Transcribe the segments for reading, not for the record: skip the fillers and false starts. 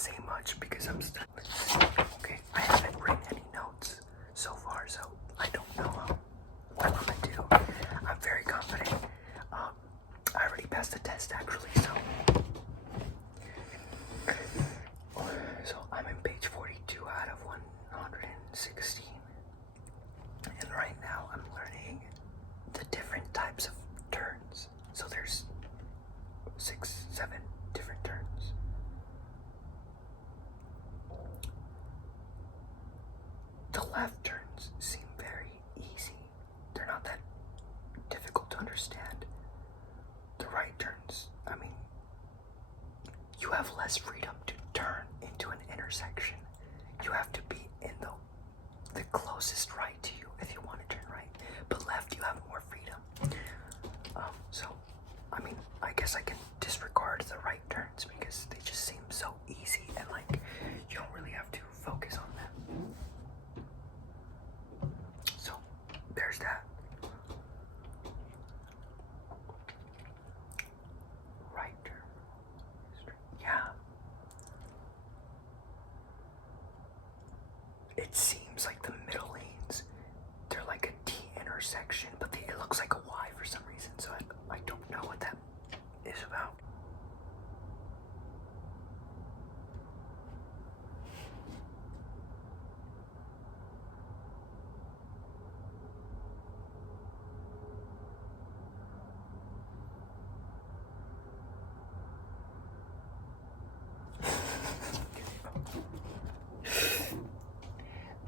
say much because I'm still... Okay, I haven't written any notes so far, so I don't know what I'm gonna do. I'm very confident. I already passed the test actually, so I'm in page 42 out of 116. And right now I'm learning the different types of turns. So there's 6, 7 different turns. The left turns seem very easy. They're not that difficult to understand. The right turns, I mean, you have less freedom to turn into an intersection. You have to be in the closest right to you if you want to turn right. But left, you have more freedom. So, I mean, I guess I can disregard the right turns because they just seem so easy and like you don't really have to focus on them. So, there's that. Right turn. Yeah. It seems like the middle lanes, they're like a T intersection, but it looks like a Y for some reason, so I don't know what that is about.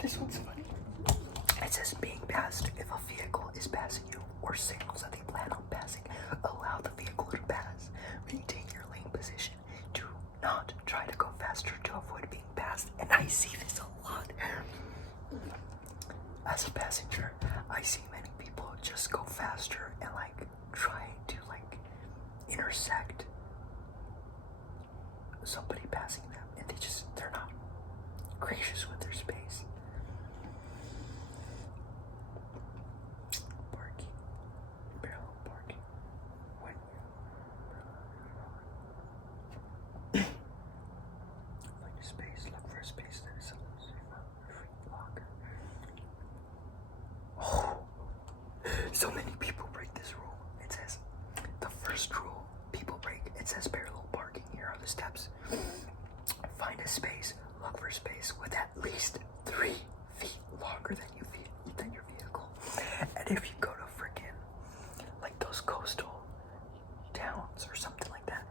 This one's funny. It says being passed if a vehicle is passing you or signals that they plan on passing. Allow the vehicle to pass. Maintain your lane position. Do not try to go faster to avoid being passed. And I see this a lot. As a passenger, I see many people just go faster and like try to like intersect somebody passing them, and they're not gracious with their space. Parking, parallel parking. When find a space, look for a space that is free locker. Oh, so many people break this rule. It says the first rule people break. It says parallel parking. Here are the steps. Find a space, look for space with at least 3 feet longer than your vehicle. And if you go to freaking like those coastal towns or something like that,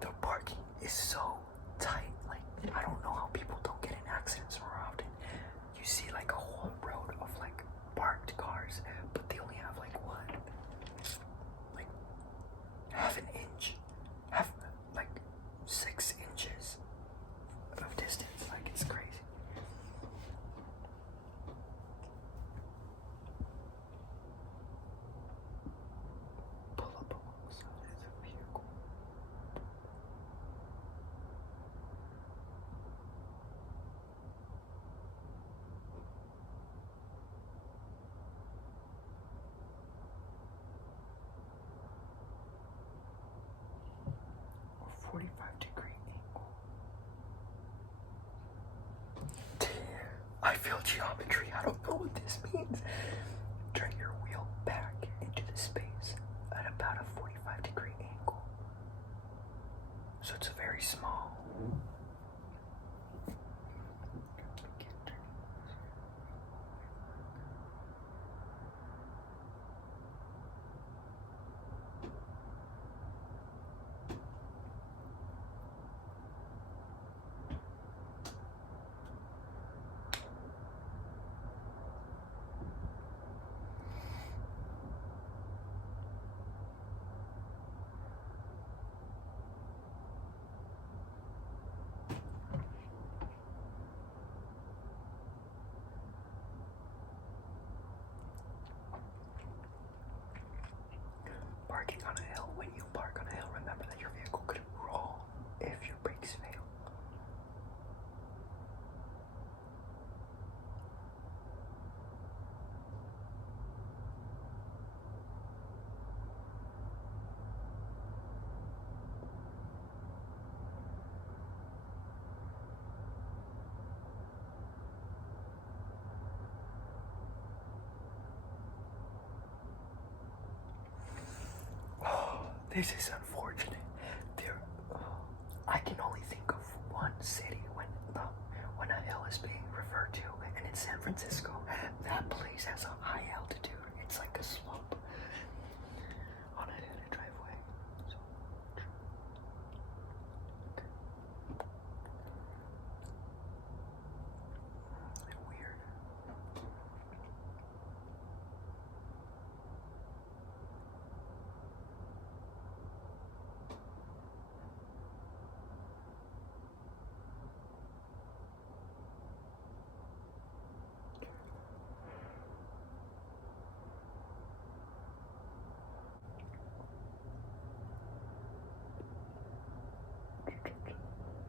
the parking is so tight. Like, I don't know how people don't get in accidents more often. You see like a whole road of like parked cars, but they only have like what? Like half an inch, like 6 inches of distance. Like, it's crazy. Pull up alongside the vehicle. Or 45-degree angle. I feel geometry. I don't know what this means. Turn your wheel back into the space at about a 45-degree angle. So it's a very small. This is unfortunate. There, I can only think of one city when a hill is being referred to, and it's San Francisco. That place has a high altitude. It's like a slope on a driveway. So, weird.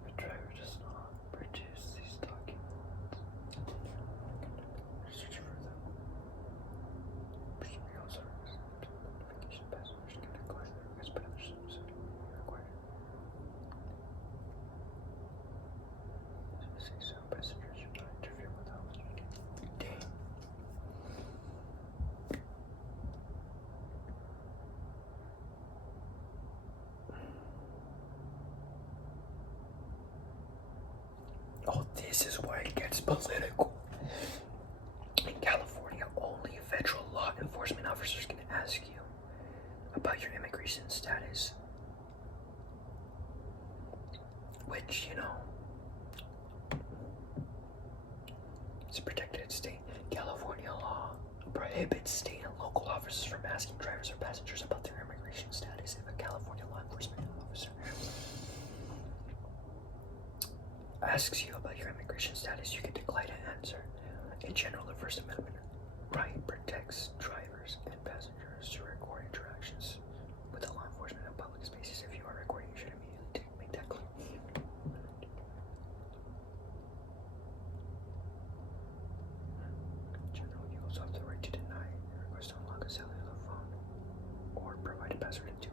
The driver does not produce these documents. Search for them. Presumably also notification passengers can decline the request, but others required. Say so, passengers should not interfere with the Dang. Oh, this is why it gets political. In California, only federal law enforcement officers can ask you about your immigration status. Which, it's a protected state. California law prohibits state and local officers from asking drivers or passengers about their immigration status. If a California law enforcement officer asks you about your immigration status, you can decline to answer. In general, the First Amendment right protects drivers and passengers to record interactions with the law enforcement in public spaces. If you are recording, you should immediately make that clear. In general, you also have the right to deny a request to unlock a cellular phone or provide a password to it.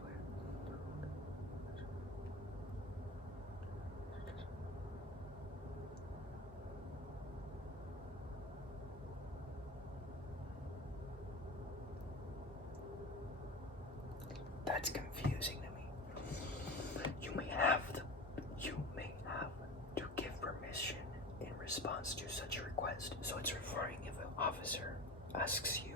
That's confusing to me. You may have to give permission in response to such a request. So it's referring if an officer asks you.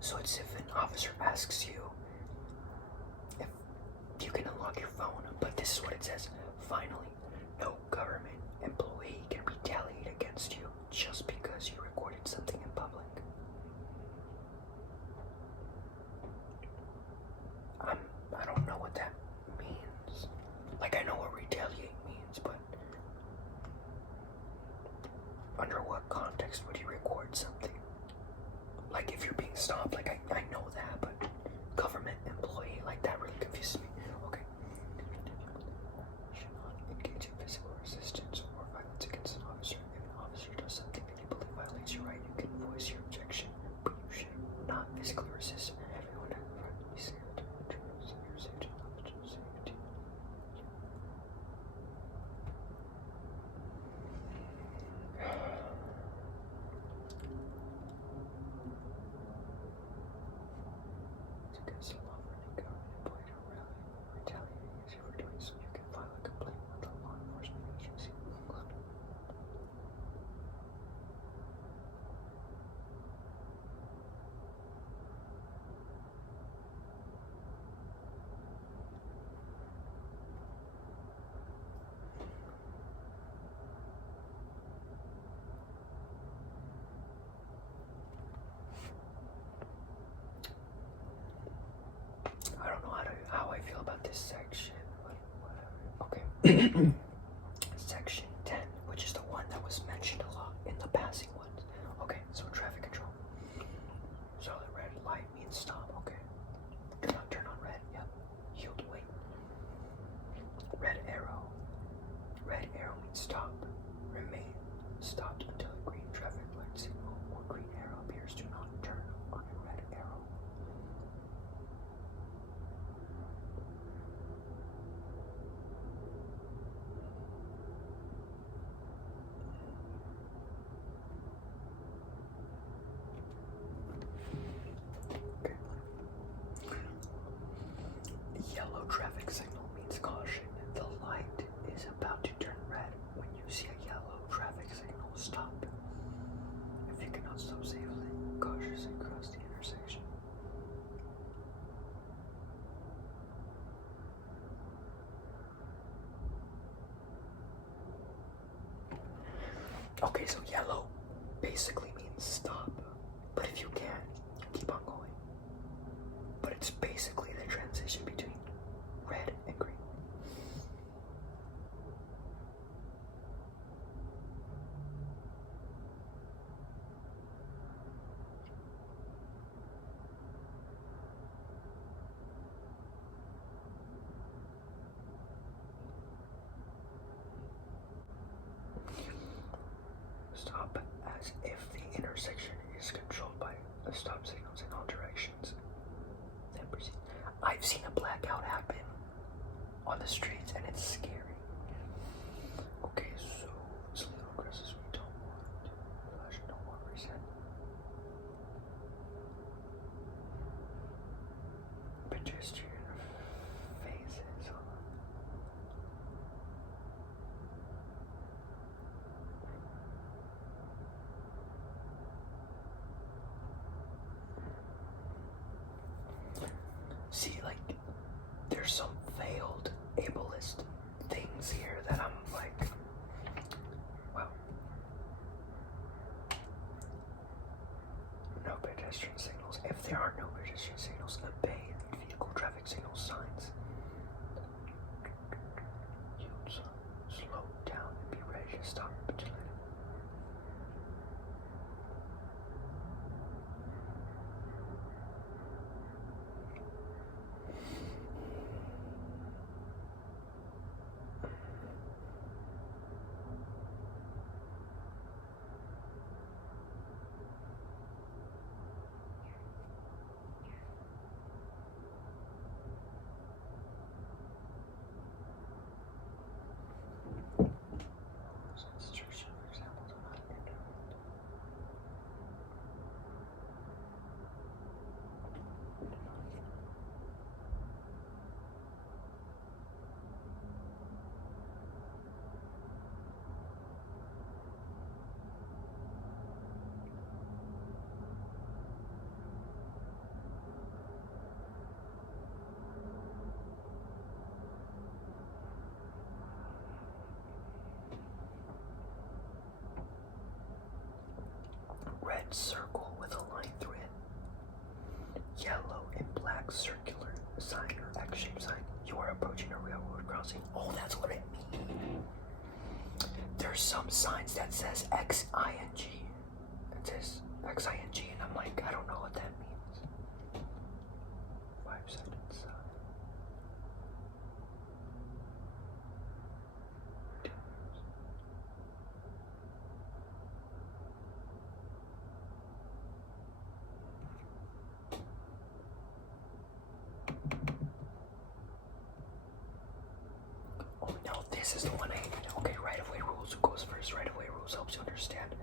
So it's if an officer asks you if you can unlock your phone, but this is what it says. Finally, no government employee can retaliate against you just because you recorded something in public. I don't know what that means. Like, I know what retaliate means, but under what context would you record something? Like, if you're being stopped, like, I know that, but government employee, like, that really confuses me. Okay. Should not engage in physical resistance or violence against an officer. If an officer does something that you believe violates your right, you can voice your objection, but you should not physically resist. Everyone has the right to be safe to your safety, officer safety. It's against the law for any government employee to retaliate against you for doing so. You can file a complaint with the law enforcement agency. I don't know how I feel about this section, but whatever. Okay. Section 10, which is the one that was mentioned a lot in the passing ones. Okay, so traffic control. Solid red light means stop. Okay. Do not turn on red. Yep. Yield, wait. Red arrow. Red arrow means stop. Remain stopped until a green traffic light signal or green arrow appears. Do not turn on a red arrow. Okay, so yellow basically means stop. But if you can, keep on going. But it's basically the transition between red and green. Stop as if the intersection is controlled by the stop signals in all directions. Then proceed. I've seen a blackout happen on the streets and it's scary. Okay, so it's little crosses we don't want. Flash no more reset. Pedestrian phases. See, like, there's some failed ableist things here that I'm like, wow. No pedestrian signals. If there are no pedestrian signals, obey vehicle traffic signal signs. Use slow down and be ready to stop. Red circle with a line through it. Yellow and black circular sign or X-shaped sign. You are approaching a railroad crossing. Oh, that's what it means. There's some signs that says X-I-N-G. It says X-I-N-G, and I'm like, I don't know what that means. Five-sided sign. Oh no, this is the one I hated. Okay, right-of-way rules. Who goes first? Right-of-way rules helps you understand.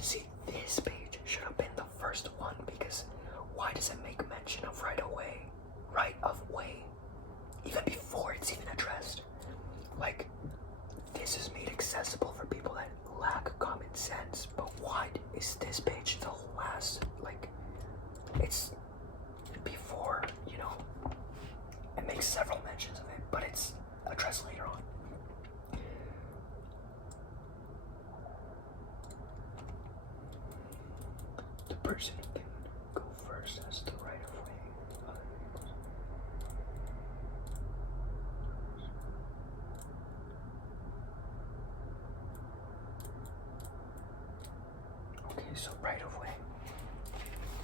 See, this page should have been the first one because why does it make mention of right-of-way? Right-of-way. Even before it's even addressed. Like, this is made accessible for people that lack common sense. But why is this page the last? Like, it's before, you know, it makes several mentions of it, but it's addressed later on. The person who can go first has the right of way. Okay, so right of way.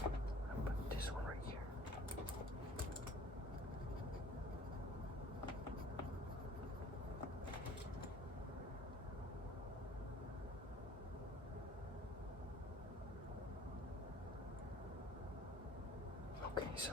I'll put this one right here. Okay, so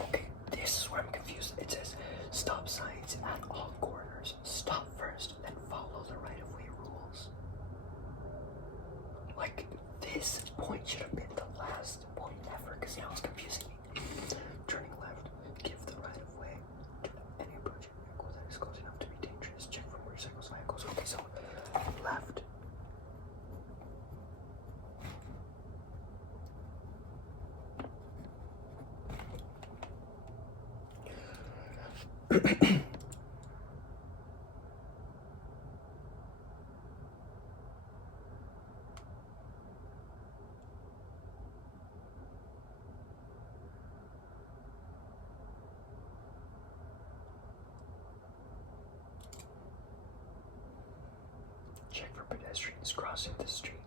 Okay, this is where I'm confused. It says stop signs at all corners. Stop first, then follow the right-of-way rules. Like, this point should have been the last point ever, because now it's confusing me. Turning left, give the right-of-way to any approaching vehicle that is close enough to be dangerous. Check for motorcycles, vehicles. Okay, so left. Check for pedestrians crossing the street.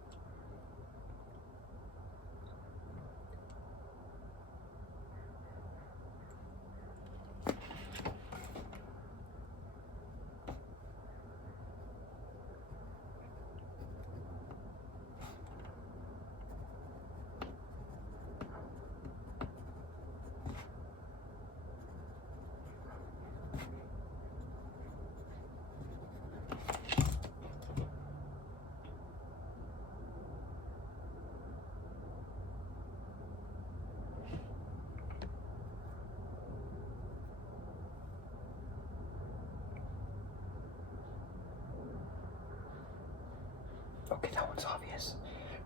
Okay, that one's obvious.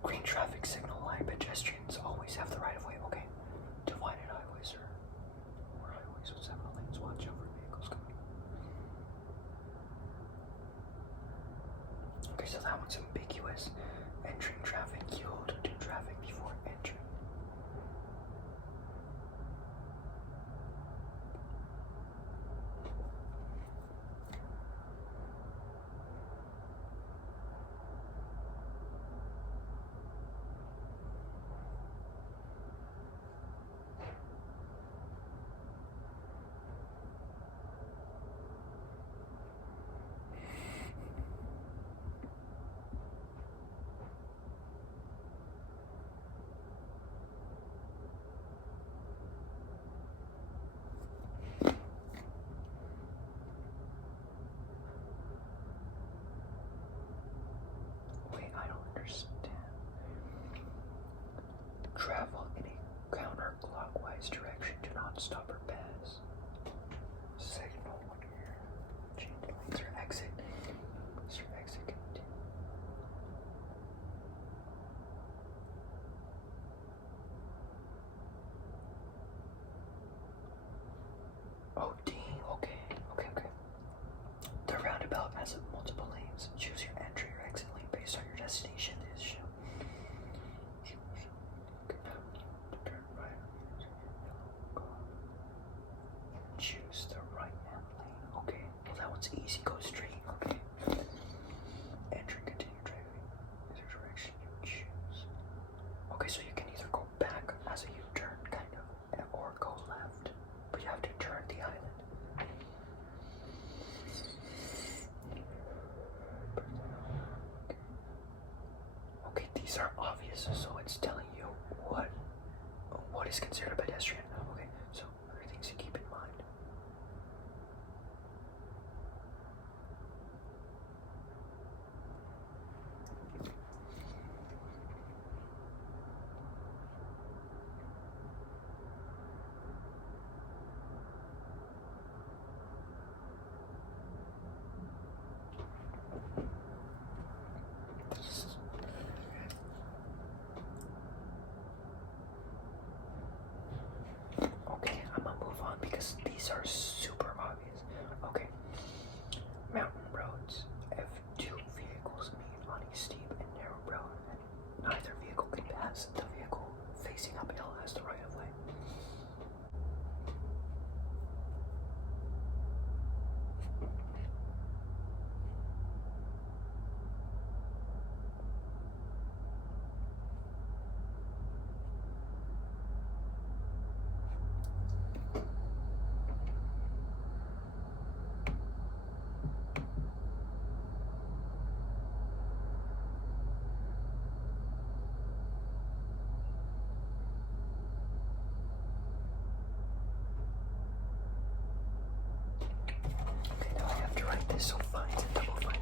Green traffic signal line. Pedestrians always have the right of way. Okay. Divided highways or highways with several lanes. Watch out for vehicles coming. Okay, so that one's ambiguous. Entering traffic. Yield to traffic before entering. Travel in a counterclockwise direction. Do not stop or pass. Signal here. Change lanes or exit. Sir, exit continue. Oh, dang. Okay. The roundabout has multiple lanes. Choose your entry or exit lane based on your destination. This show. Choose the right hand lane. Okay, well that one's easy. Go straight. Okay. Enter and continue driving. Either direction you choose. Okay, so you can either go back as a U-turn, kind of, or go left. But you have to turn the island. Okay, these are obvious, so it's telling you what is considered a pedestrian. Okay, so other things to keep in mind. Okay, I'm gonna move on because these are super obvious. Okay. Mountain roads. If two vehicles meet on a steep and narrow road and neither vehicle can pass, the vehicle facing uphill has the right of way. have to write this, so fines and double fines.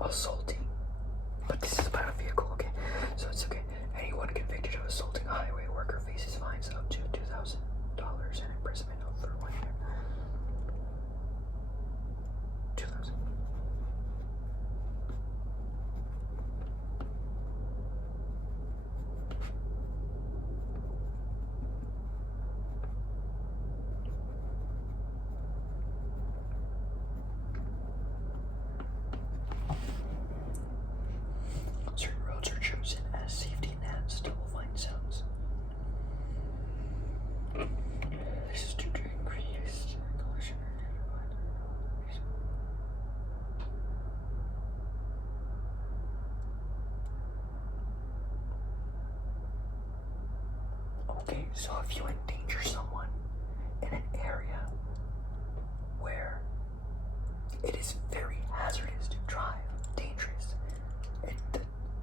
Assaulting, but this is about a vehicle, okay? So it's okay. Anyone convicted of assaulting a highway worker faces fines up to $2,000 and imprisonment for 1 year. 2,000. Certain roads are chosen as safety nets, double fine zones. This is to increase collision. Okay, so if you endanger someone in an area where it is very hazardous to drive, dangerous,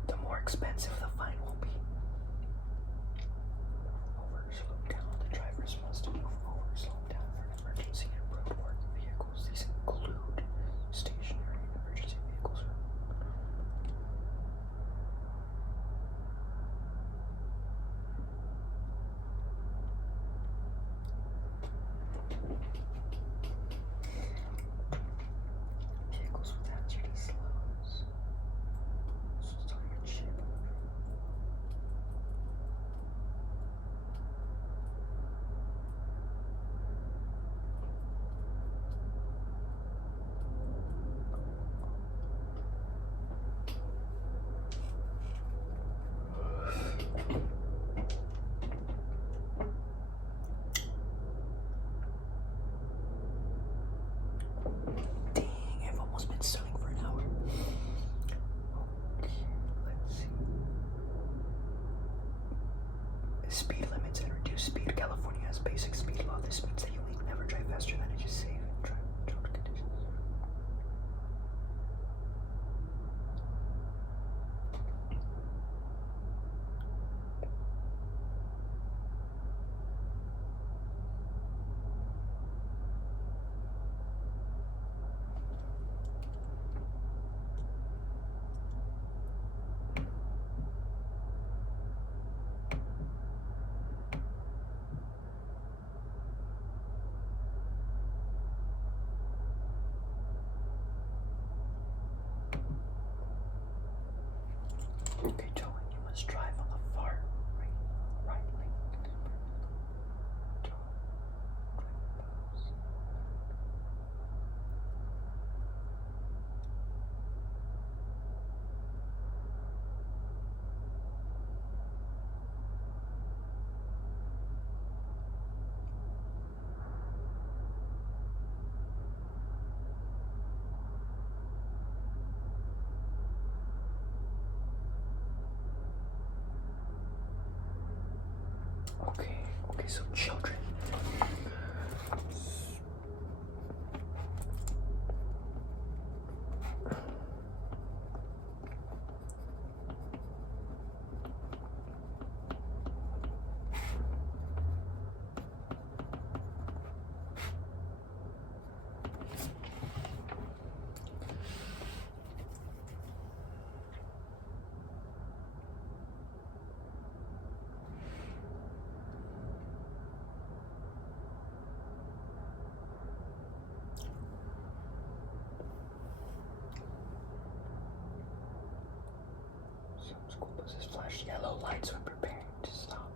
the more expensive the fine will be. Over, slow down. The drivers must move over, slow down for an emergency and road work vehicles. These include stationary emergency vehicles. Vehicles with hazardous loads. Target shape. Dang, I've almost been studying for an hour. Okay, let's see. Speed limits and reduced speed. California has basic speed law. This means that you will never drive faster than it is safe in traffic conditions. Okay, towing. You must drive on the far right lane. Okay, so children. Some school buses flash yellow lights when preparing to stop.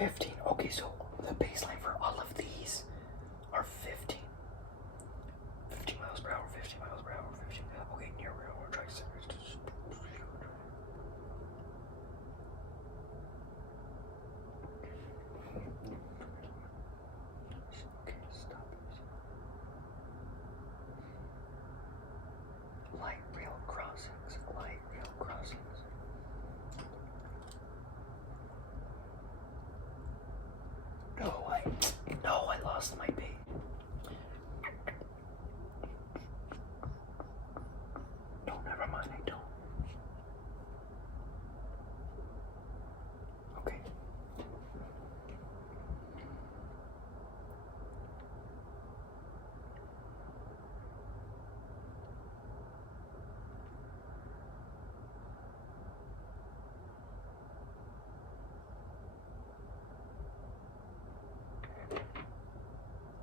15. Okay, so the baseline for all of these are 15. 50 miles per hour, 50 miles per hour, 50. Okay, near railroad tracks. Okay, stop. Light rail crossings, light rail crossings. No, I lost my bait. No, never mind, I don't. Okay.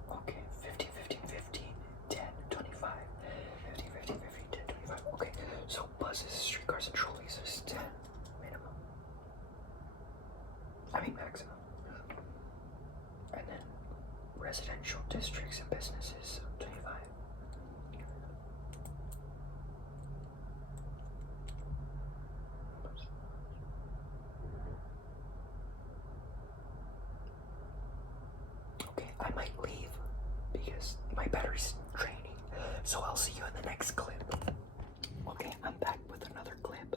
Okay, 15, 15, 15, 10, 25, 15, 15, 15, 10, 25. Okay, so buses, streetcars, and trolleys is 10 minimum. I mean maximum. And then residential districts and businesses, 25. Okay, I might leave because my battery's draining. So I'll see you in the next clip. Okay, I'm back with another clip.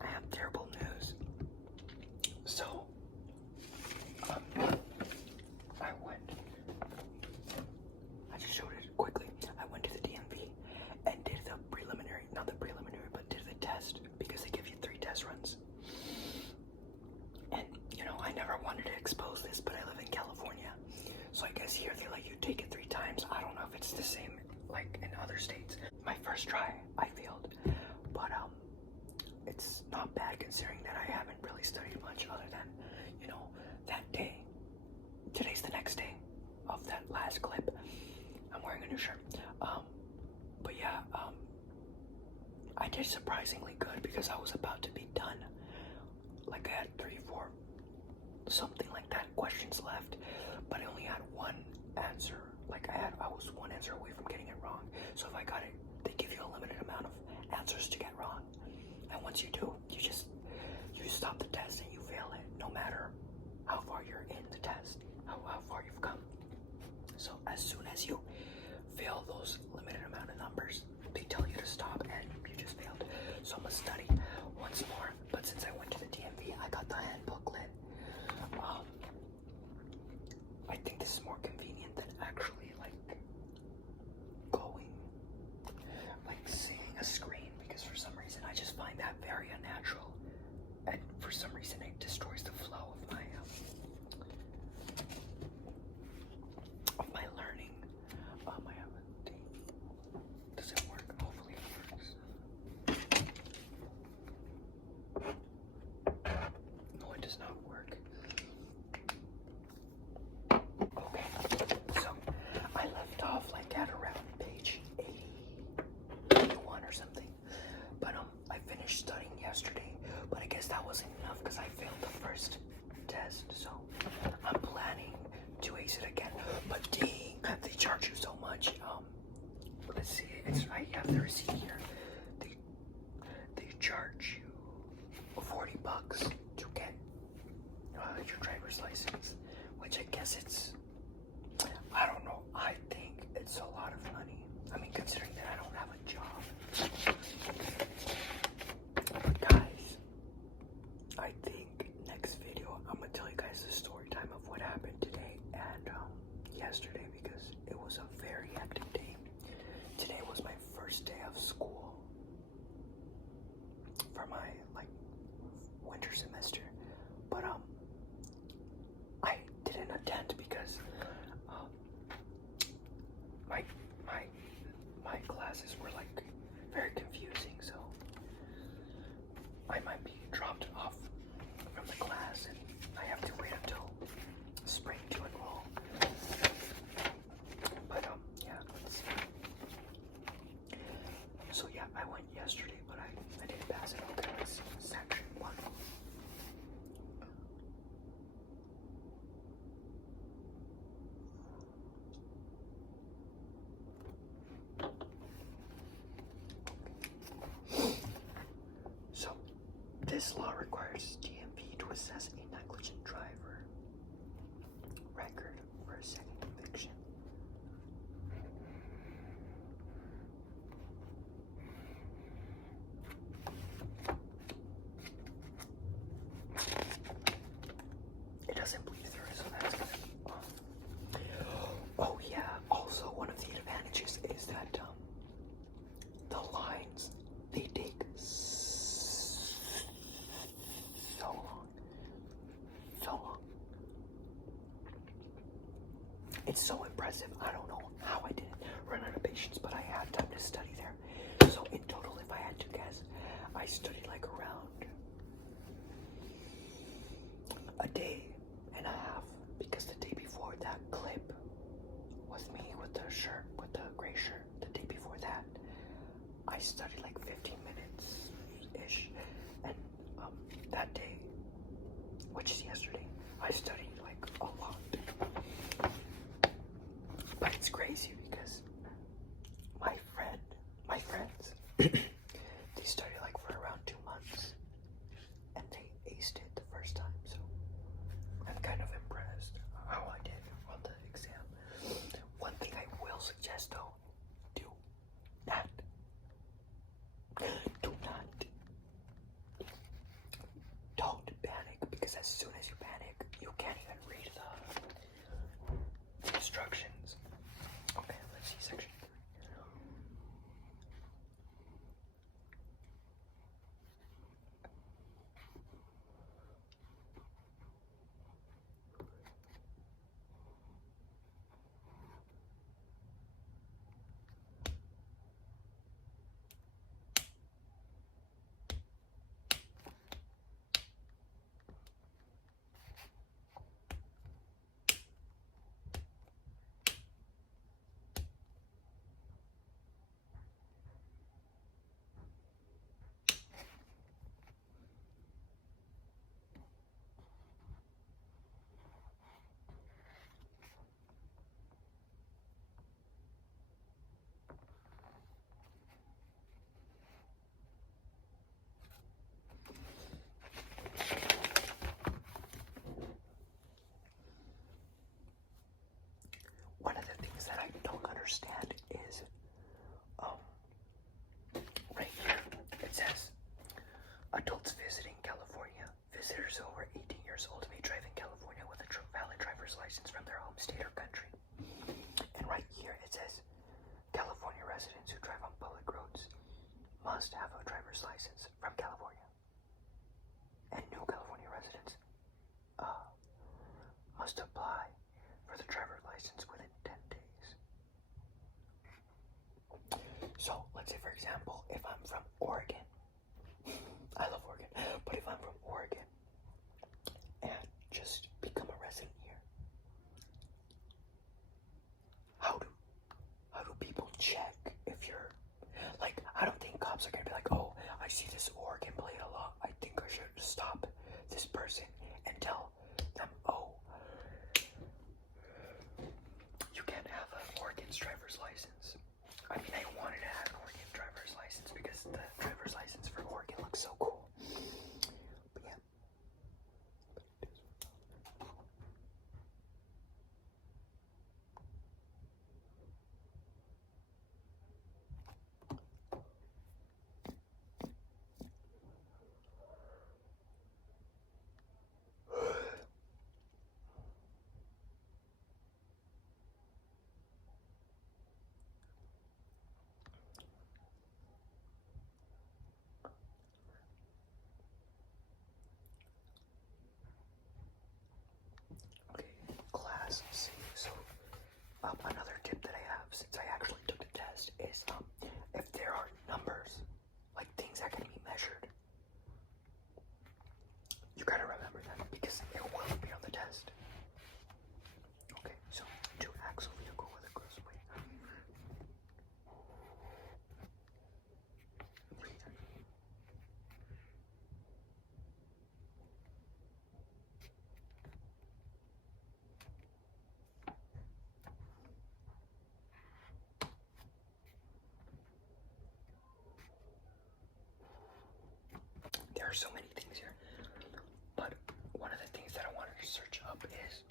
I have terrible news. So, I just showed it quickly. I went to the DMV and did the preliminary, not the preliminary, but did the test because they give you 3 test runs. And, you know, I never wanted to expose this, but I live in California. So I guess here they let you take it 3 times. I don't know if it's the same like in other states. My first try, I failed. But it's not bad considering that I haven't really studied much other than, you know, that day. Today's the next day of that last clip. I'm wearing a new shirt. But yeah, I did surprisingly good because I was about to be done. Like I had 3, 4, something like that questions left, but I only had one answer. Like I was one answer away from getting it wrong. So if I got it, they give you a limited amount of answers to get wrong. And once you do, you stop the test and you fail it, no matter how far you're in the test, how far you've come. So as soon as you fail those limited amount of numbers, they tell you to stop and you just failed. So I'm gonna study once more, but since I went to the DMV, I got the hand booklet. I think this is more convenient than actually like going, like seeing a screen, because for some reason I just find that very unnatural, and for some reason it destroys the flow of my learning. I have a date. Does it work? Hopefully it works. No, it does not work. Okay, so I left off like at around page 81 or something, but I finished studying yesterday, but I guess that wasn't enough because I failed the first test, so I'm planning to ace it again. But dang, they charge you so much. Let's see, I have the receipt here. They charge you $40 to get your driver's license, which I guess I don't know, I think it's a lot of money. I mean, considering that I don't have a job. But guys, I think next video I'm gonna tell you guys the story time of what happened today and yesterday, because it was a very hectic day. Today was my first day of school for my like winter semester, but I didn't attend because my classes were like very confusing, so I might be dropped off from the class and I have to wait until spring to enroll. But yeah, let's see. So yeah, I went yesterday, but I didn't pass it. Okay, This law requires DMV to assess a negligent driver record for a second conviction. It doesn't bleed through, so that's good. Oh yeah, also one of the advantages is that the lines, they take so long. It's so impressive. I don't know how I didn't run out of patience, but I had time to study there. So in total, if I had to guess, I studied like around a day and a half, because the day before that clip with me with the shirt, with the gray shirt, the day before that, I studied like 15 minutes-ish. And that day, which is yesterday, I studied like a lot. But it's crazy because my friends, they studied like for around 2 months and they aced it the first time, so I'm kind of impressed how I did on the exam. One thing I will suggest though, do not don't panic, because as soon as you panic, you can't even read the instructions. Okay, let's see section 3. One of the things that I don't understand is, right here, it says, adults visiting California. Visitors over 18 years old may drive in California with a valid driver's license from their home state or country. And right here, it says, California residents who drive on public roads must have a driver's license from California. And new California residents must apply for the driver's license within 10 days. So, let's say for example, if I'm from Oregon, I love Oregon, but if I'm from Oregon and just become a resident here, how do people check if you're, like, I don't think cops are gonna be like, oh, I see this Oregon plate a lot, I think I should stop this person and tell them, oh, you can't have an Oregon's driver's license. I mean, I wanted to have an Oregon driver's license because the driver's license for Oregon looks so cool. there are so many things here. But one of the things that I wanted to search up is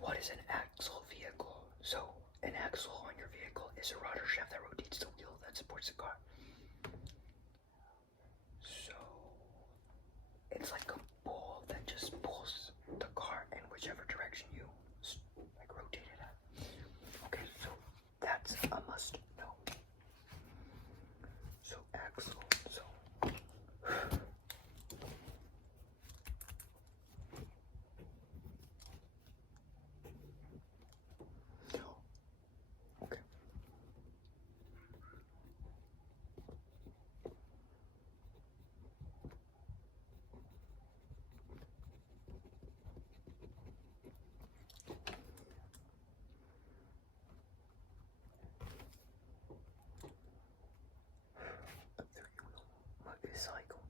what is an axle vehicle? So an axle on your vehicle is a rotor shaft that rotates the wheel that supports the car. So it's like a ball that just pulls the car in whichever direction you like rotate it at. Okay, so that's a must know. So axle, so okay. A three-wheel motorcycle.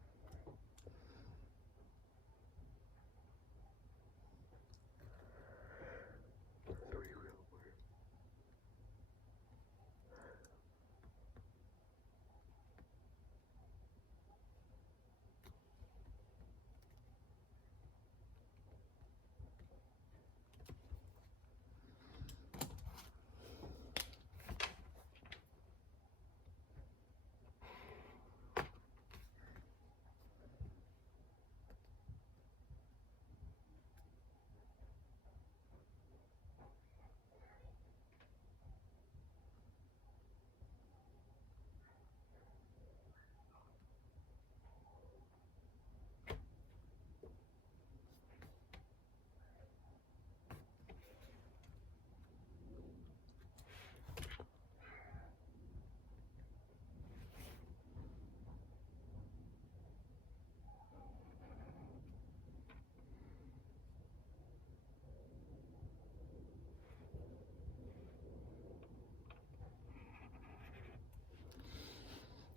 Three-wheel.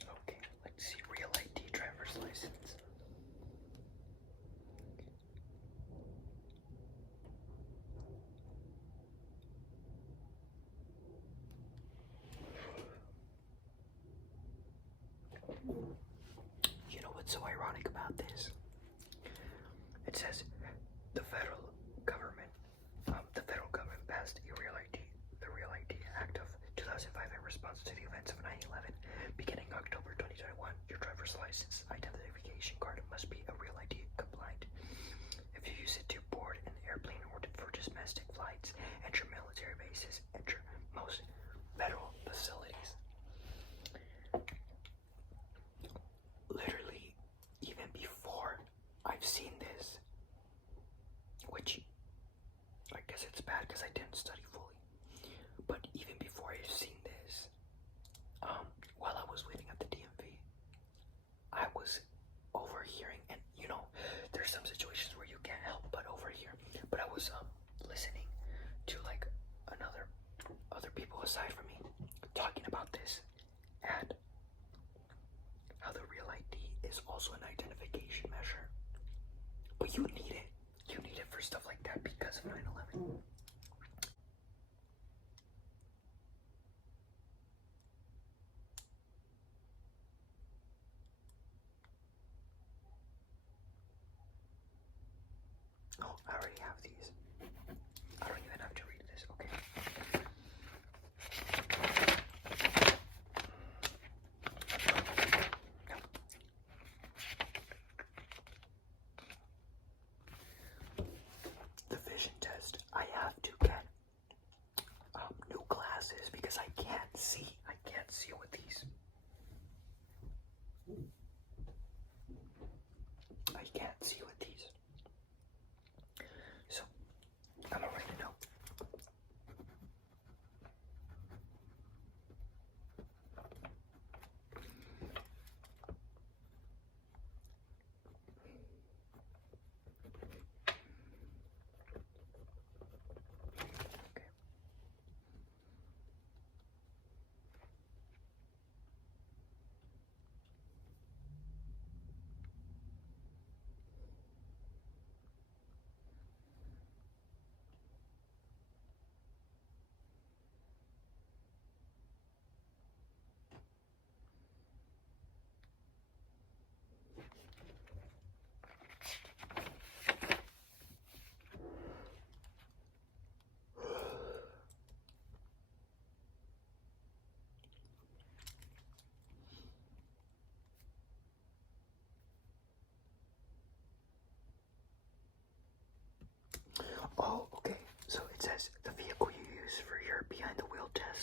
Okay, let's see. Real ID driver's license. You know what's so ironic about this? It says the federal government passed a Real ID, the Real ID Act of 2005 in response to the events of 9/11. Beginning October 2021, your driver's license identification card must be a Real ID compliant. If you use it to board an airplane or for domestic flights, enter military bases, enter most federal facilities. Literally, even before I've seen this, which I guess it's bad because I didn't study fully, but even before I've seen this, while I was waiting at the DMV, I was overhearing, and you know, there's some situations where you can't help but overhear, but I was listening to like other people aside from me talking about this and how the Real ID is also an identification measure, but you need it for stuff like that because of 9/11. Oh, I already have these. I don't even have to read this. Okay. The vision test. I have to get new glasses because I can't see. I can't see with these. I can't see with these. So I'm already know.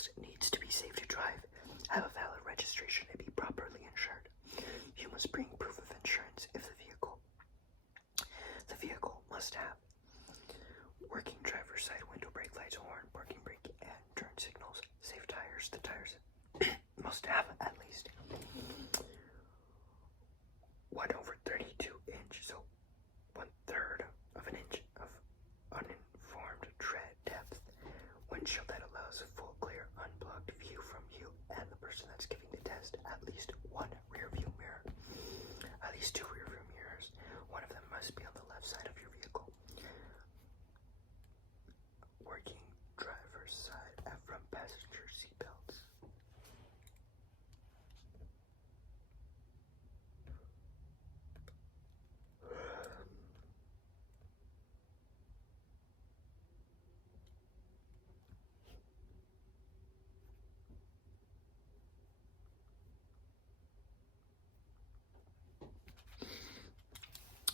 test needs to be safe to drive, have a valid registration, and be properly insured. You must bring proof of insurance if the vehicle must have working driver's side window brake lights, horn, parking brake, and turn signals, safe tires. The tires must have at least 1/32 inch, so 1/3 of an inch of uninformed tread depth, windshield that allows a full, clear, unblocked view from you and the person that's giving the test, at least one rear view mirror, at least two rear view mirrors, one of them must be on the left side of your vehicle, working driver's side and front passenger seat belts.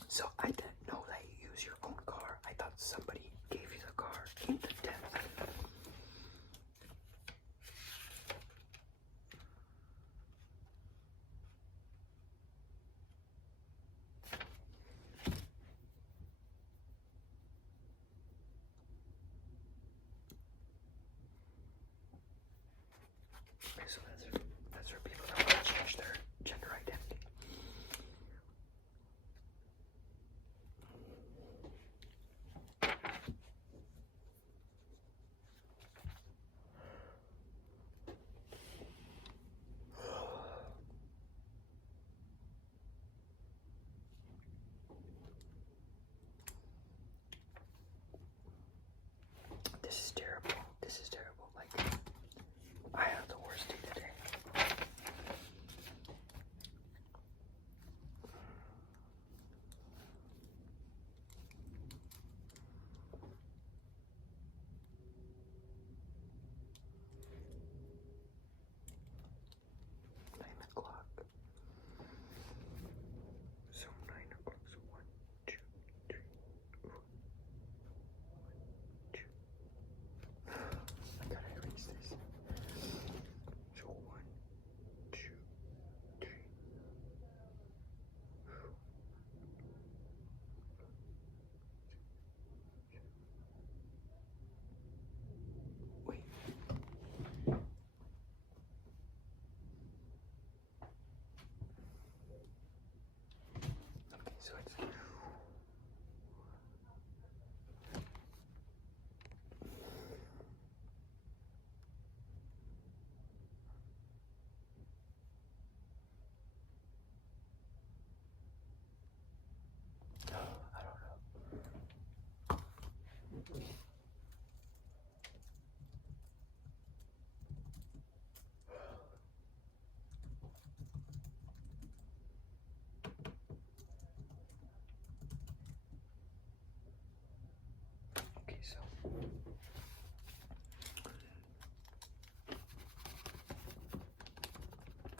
So I didn't know that you use your own car. I thought somebody gave you the car in the test. So that's for people that want to change their gender identity. This is terrible. This is terrible. Like, I had the worst day today. So 9 o'clock. So 1, 2, 3, 4, 1, 2. I gotta erase this. So 1, 2, 3. Wait. Okay, so it's I don't know.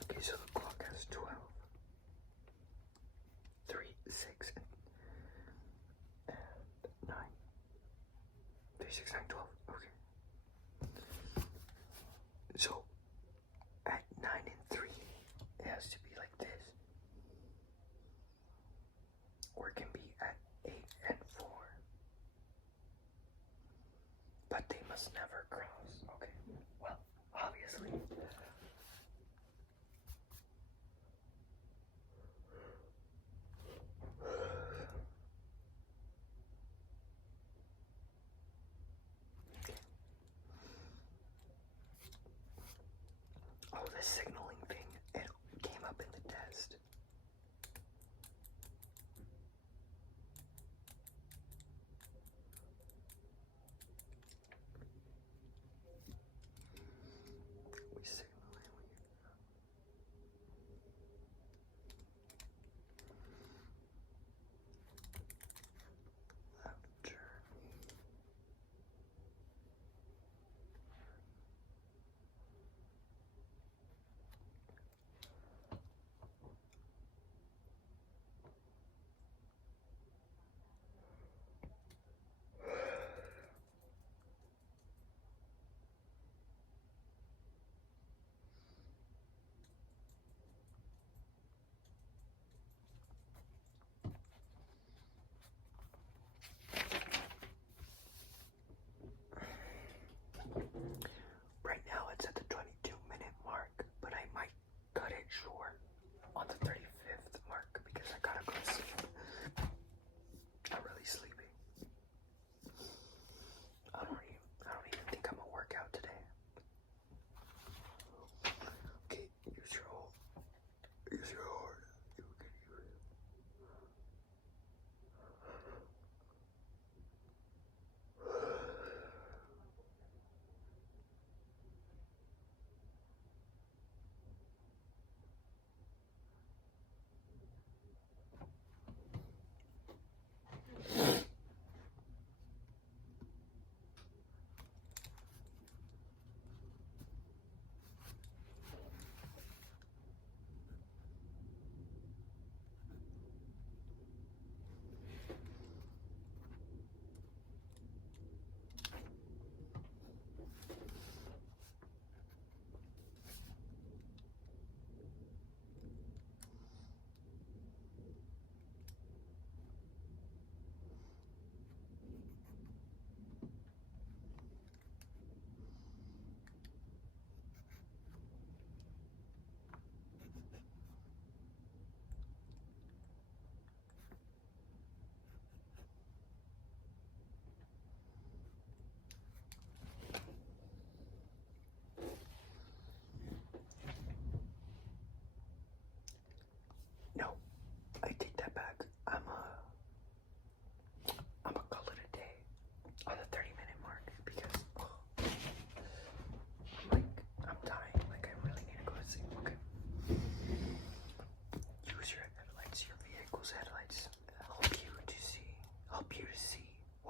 Okay, so the clock has 12, 3, 6, and 9. 3, 6, 9, 12. Okay. So at 9 and 3, it has to be like this. Or it can be at 8 and 4. But they must never cross. Okay. Well, obviously. Oh, this signaling thing, it came up in the test. We signal in when you left turn.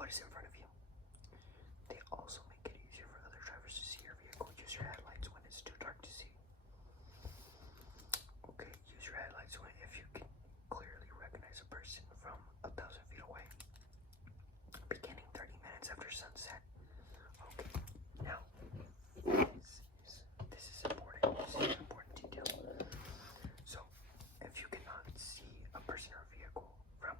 what is in front of you. They also make it easier for other drivers to see your vehicle. Use your headlights when it's too dark to see. Okay, use your headlights when if you can clearly recognize a person from 1,000 feet away. Beginning 30 minutes after sunset. Okay, now this is important. This is an important detail. So, if you cannot see a person or vehicle from,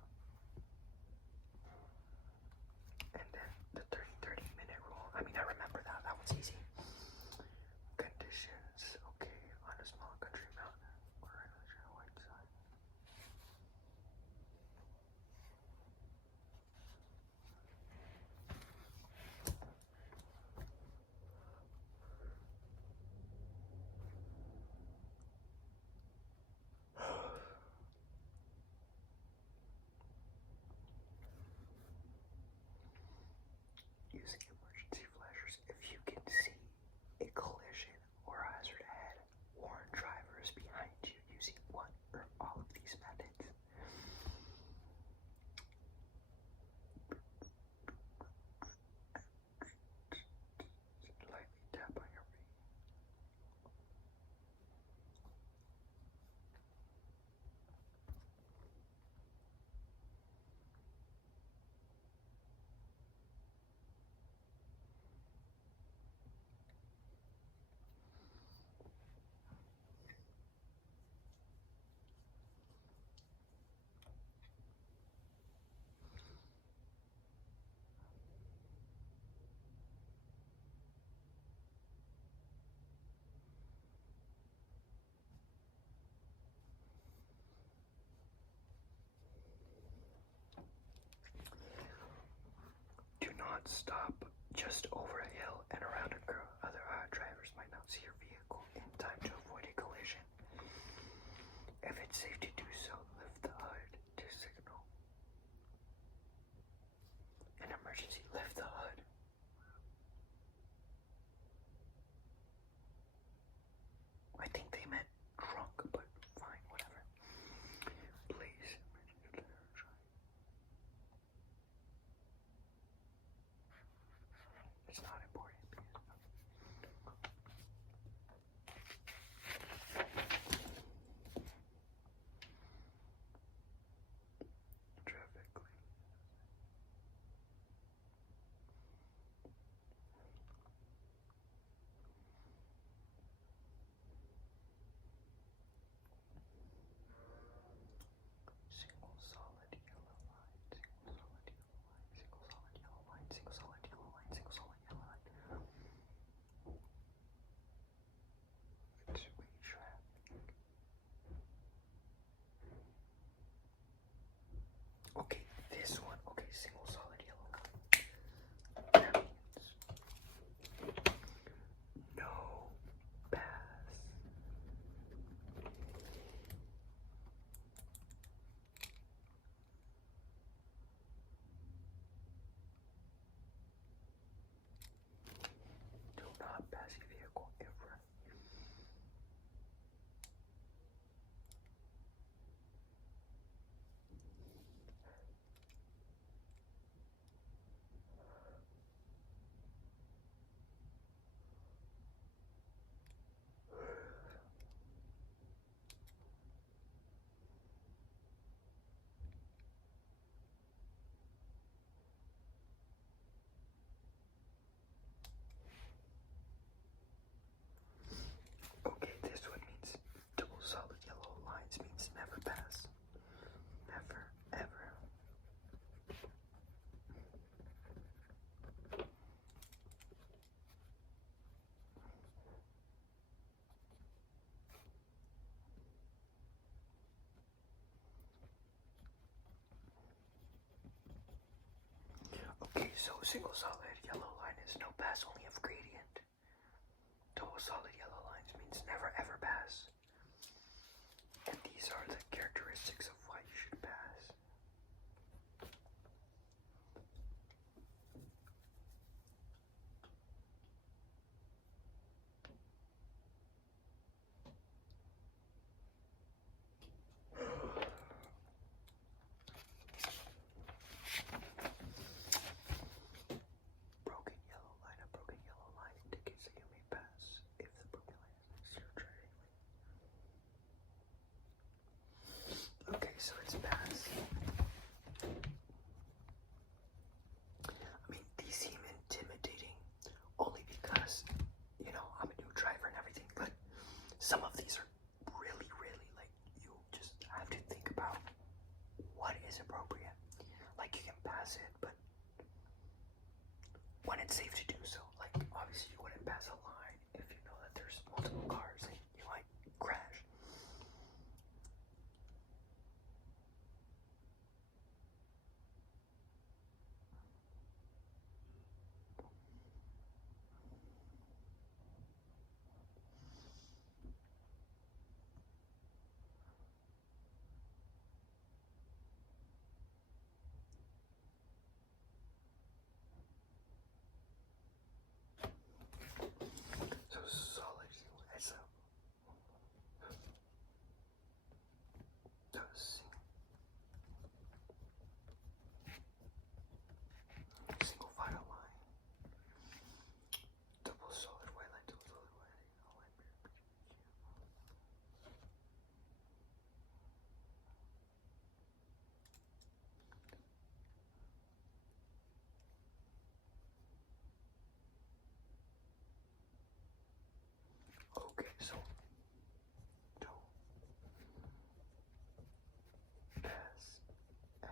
and then the 30-minute rule. I mean, I remember that. That one's easy. Conditions. Okay, on a small country mountain or on a white side. Using emergency flashers if you can see a collision or a hazard ahead. Warn drivers behind you using one or all of these methods. Lightly tap on your ring. Do not stop just over a hill and around a curve. Other drivers might not see your vehicle in time to avoid a collision. If it's safe to do so, lift the hood to signal an emergency. Lift the hood. I think they meant drunk, but fine, whatever. Please. It's not important. Traffic clean. Single solid yellow line. Single solid yellow line. Single solid yellow line. Single solid yellow line. Single solid yellow line. Two-way traffic. Okay, this one. Okay, single solid yellow line. That means no pass. Do not pass a vehicle ever. Okay, this one means double solid yellow lines means never pass. Never, ever. Okay, so single solid yellow line is no pass, only if gradient. Double solid yellow lines means never ever pass. And these are the characteristics of why you should pass. pass it, but when it's safe to do so. Like, obviously you wouldn't pass a line if you know that there's multiple cars and you might crash. So solid as a single file line, double solid white line, double solid white line. Okay, so don't pass F.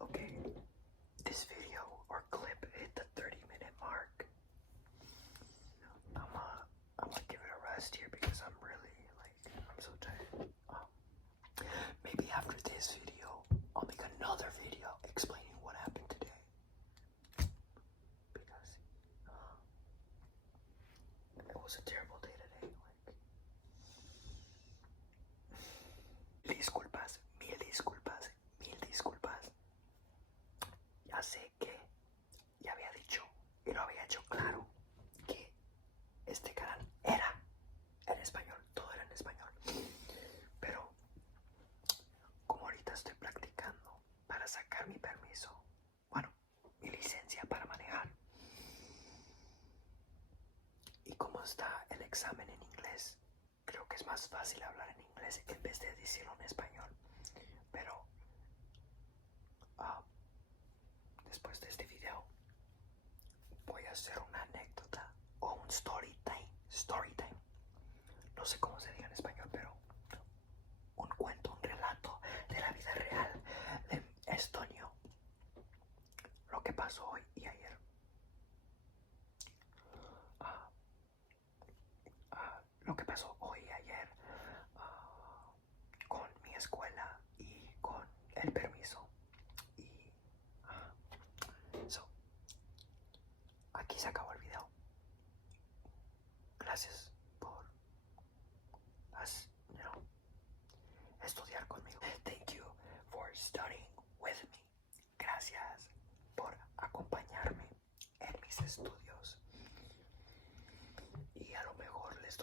Okay, this video or clip hit the 30-minute mark. I'm gonna give it a rest here because I'm really I'm so tired. Maybe after this video, I'll make another video explaining what happened today. Because it was a terrible day today. Disculpas, mil disculpas, mil disculpas. Ya sé que ya había dicho y lo había hecho claro que este canal era en español, todo era en español. Pero como ahorita estoy practicando para sacar mi permiso, bueno, mi licencia para manejar, y como está el examen en inglés, creo que es más fácil hablar en inglés en vez de decirlo en español. Pero después de este video voy a hacer una anécdota o un story time. No sé cómo se diga en español, pero un cuento, un relato de la vida real de Estonio. Lo que pasó hoy y ayer. Lo que pasó hoy y ayer con mi escuela y con el permiso. Y aquí se acabó el video. Gracias por estudiar conmigo. Thank you for studying with me. Gracias por acompañarme en mis estudios. Y a lo mejor les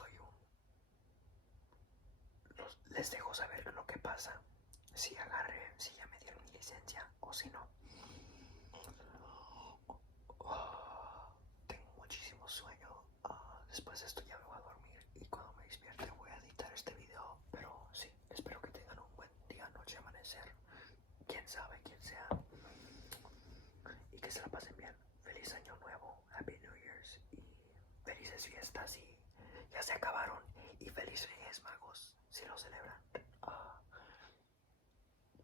dejo saber lo que pasa, si ya me dieron mi licencia o si no. Tengo muchísimo sueño. Después de esto ya me voy a dormir y cuando me despierte voy a editar este video. Pero sí, espero que tengan un buen día, noche, amanecer. Quién sabe quién sea. Y que se la pasen bien. Feliz año nuevo, Happy New Year's y felices fiestas y ya se acabaron. Y feliz Reyes Magos si lo celebran.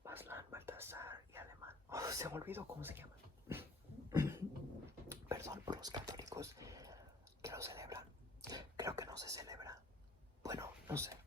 Aslan, Baltasar y Alemán. Se me olvidó cómo se llaman. Perdón por los católicos que lo celebran. Creo que no se celebra. Bueno, no sé.